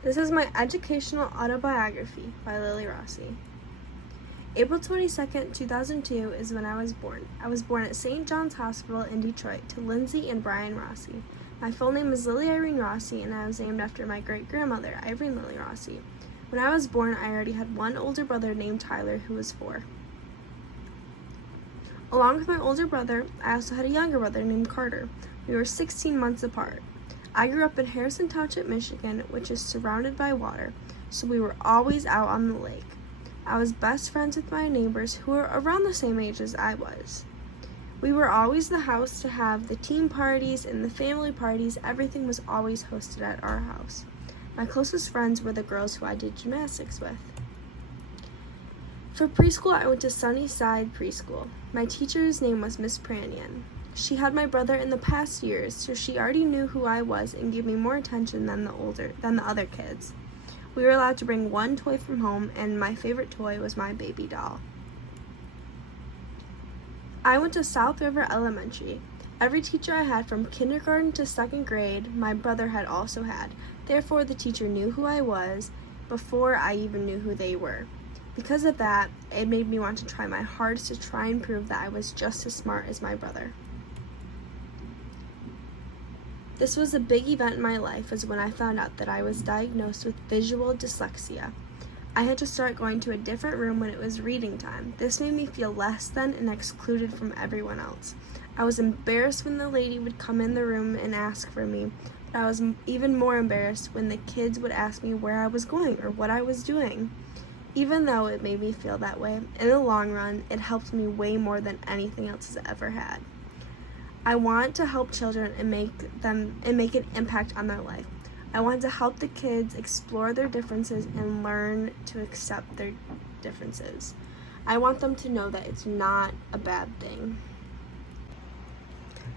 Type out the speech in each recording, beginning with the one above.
This is my educational autobiography by Lily Rossi. April 22nd, 2002 is when I was born. I was born at St. John's Hospital in Detroit to Lindsay and Brian Rossi. My full name is Lily Irene Rossi, and I was named after my great-grandmother, Irene Lily Rossi. When I was born, I already had one older brother named Tyler, who was 4. Along with my older brother, I also had a younger brother named Carter. We were 16 months apart. I grew up in Harrison Township, Michigan, which is surrounded by water, so we were always out on the lake. I was best friends with my neighbors who were around the same age as I was. We were always the house to have the team parties and the family parties. Everything was always hosted at our house. My closest friends were the girls who I did gymnastics with. For preschool, I went to Sunnyside Preschool. My teacher's name was Miss Pranian. She had my brother in the past years, so she already knew who I was and gave me more attention than the other kids. We were allowed to bring one toy from home, and my favorite toy was my baby doll. I went to South River Elementary. Every teacher I had from kindergarten to 2nd grade, my brother had also had. Therefore, the teacher knew who I was before I even knew who they were. Because of that, it made me want to try my hardest to try and prove that I was just as smart as my brother. This was a big event in my life, was when I found out that I was diagnosed with visual dyslexia. I had to start going to a different room when it was reading time. This made me feel less than and excluded from everyone else. I was embarrassed when the lady would come in the room and ask for me, but I was even more embarrassed when the kids would ask me where I was going or what I was doing. Even though it made me feel that way, in the long run, it helped me way more than anything else has ever had. I want to help children and make an impact on their life. I want to help the kids explore their differences and learn to accept their differences. I want them to know that it's not a bad thing.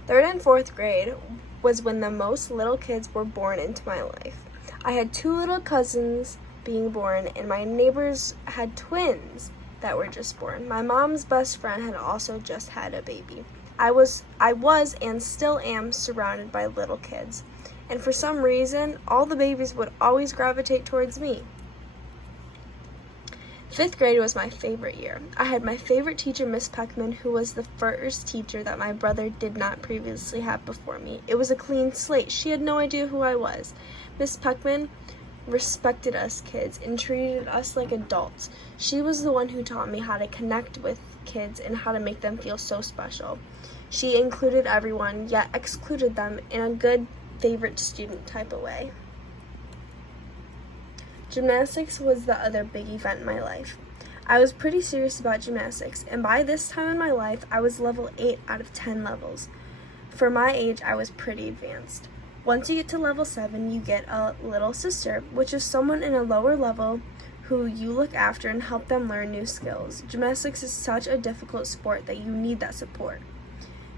3rd and 4th grade was when the most little kids were born into my life. I had 2 little cousins being born, and my neighbors had twins that were just born. My mom's best friend had also just had a baby. I was and still am surrounded by little kids, and for some reason, all the babies would always gravitate towards me. 5th grade was my favorite year. I had my favorite teacher, Miss Peckman, who was the first teacher that my brother did not previously have before me. It was a clean slate. She had no idea who I was. Miss Peckman respected us kids and treated us like adults. She was the one who taught me how to connect with kids and how to make them feel so special. She included everyone, yet excluded them in a good favorite student type of way. Gymnastics was the other big event in my life. I was pretty serious about gymnastics, and by this time in my life, I was level 8 out of 10 levels. For my age, I was pretty advanced. Once you get to level 7, you get a little sister, which is someone in a lower level who you look after and help them learn new skills. Gymnastics is such a difficult sport that you need that support.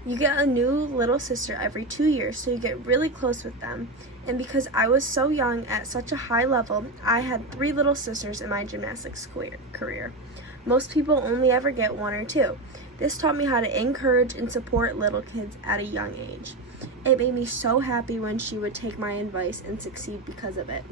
You get a new little sister every 2 years, so you get really close with them. And because I was so young at such a high level, I had 3 little sisters in my gymnastics career. Most people only ever get 1 or 2. This taught me how to encourage and support little kids at a young age. It made me so happy when she would take my advice and succeed because of it.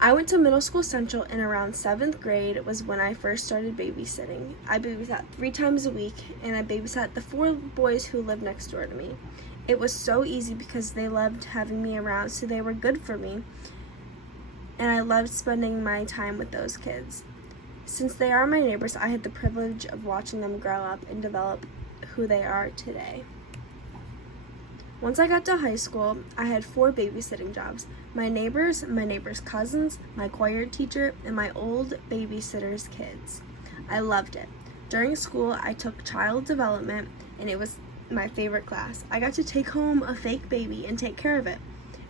I went to middle school central, and around 7th grade was when I first started babysitting. I babysat 3 times a week, and I babysat the 4 boys who lived next door to me. It was so easy because they loved having me around, so they were good for me, and I loved spending my time with those kids. Since they are my neighbors, I had the privilege of watching them grow up and develop who they are today. Once I got to high school, I had 4 babysitting jobs. My neighbors' cousins, my choir teacher, and my old babysitter's kids. I loved it. During school, I took child development, and it was my favorite class. I got to take home a fake baby and take care of it,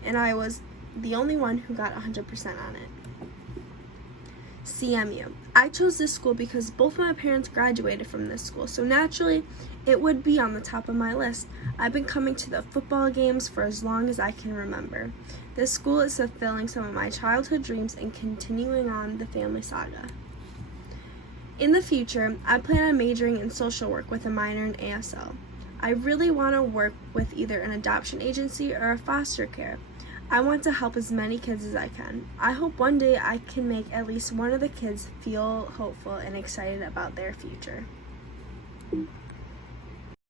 and I was the only one who got 100% on it. CMU. I chose this school because both my parents graduated from this school, so naturally, it would be on the top of my list. I've been coming to the football games for as long as I can remember. This school is fulfilling some of my childhood dreams and continuing on the family saga. In the future, I plan on majoring in social work with a minor in ASL. I really want to work with either an adoption agency or a foster care. I want to help as many kids as I can. I hope one day I can make at least one of the kids feel hopeful and excited about their future.